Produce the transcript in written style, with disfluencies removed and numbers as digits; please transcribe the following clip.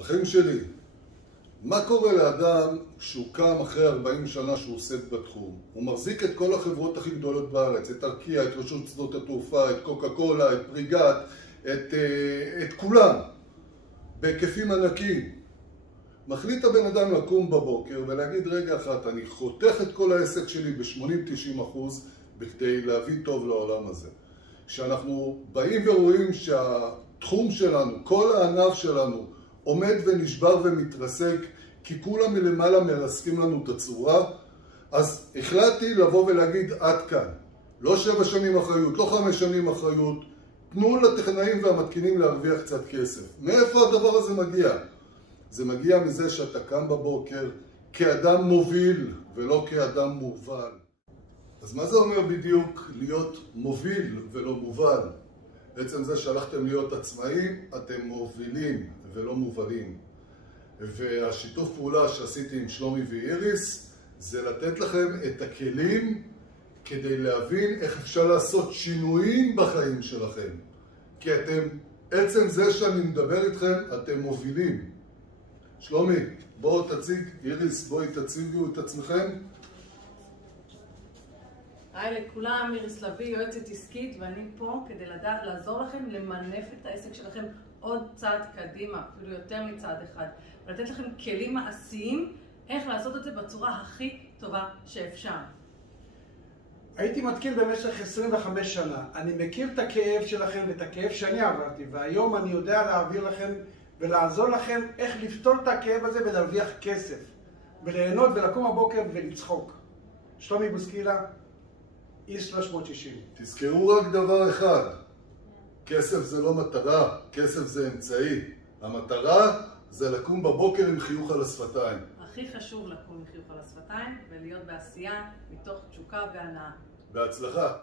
אחים שלי, מה קורה לאדם שהוא קם אחרי 40 שנה שהוא עוסק בתחום? הוא מחזיק את כל החברות הכי גדולות בארץ, את ארקיע, את רשות שדות התעופה, את קוקה קולה, את פריגת, את כולם, בהיקפים ענקיים. מחליט הבן אדם לקום בבוקר ולהגיד רגע אחת, אני חותך את כל העסק שלי ב-80-90% בכדי להביא טוב לעולם הזה. כשאנחנו באים ורואים שהתחום שלנו, כל הענף שלנו, עומד ונשבר ומתרסק, כי כולם מלמעלה מרסקים לנו את הצורה, אז החלטתי לבוא ולהגיד עד כאן. לא 7 שנים אחריות, לא 5 שנים אחריות, תנו לטכנאים והמתקינים להרוויח קצת כסף. מאיפה הדבר הזה מגיע? זה מגיע מזה שאתה קם בבוקר כאדם מוביל ולא כאדם מובל. אז מה זה אומר בדיוק להיות מוביל ולא מובל? בעצם זה שהלכתם להיות עצמאים, אתם מובילים ולא מובלים. והשיתוף פעולה שעשיתי עם שלומי ואיריס זה לתת לכם את הכלים כדי להבין איך אפשר לעשות שינויים בחיים שלכם. כי אתם, עצם זה שאני מדבר איתכם, אתם מובילים. שלומי, בואו תציג, איריס, בואי תציגו את עצמכם. היי לכולם, איריס לביא, יועצת עסקית, ואני פה כדי לעזור לכם למנף את העסק שלכם עוד צעד קדימה, אפילו יותר מצעד אחד, ולתת לכם כלים מעשיים איך לעשות את זה בצורה הכי טובה שאפשר. הייתי מתקין במשך 25 שנה. אני מכיר את הכאב שלכם ואת הכאב שאני עברתי, והיום אני יודע להעביר לכם ולעזור לכם איך לפתור את הכאב הזה ולהרוויח כסף, וליהנות ולקום בבוקר ולצחוק. שלומי בוסקילה, איש 360. תזכרו רק דבר אחד, כסף זה לא מטרה, כסף זה אמצעי. המטרה זה לקום בבוקר עם חיוך על השפתיים. הכי חשוב לקום עם חיוך על השפתיים ולהיות בעשייה מתוך תשוקה והנאה. בהצלחה.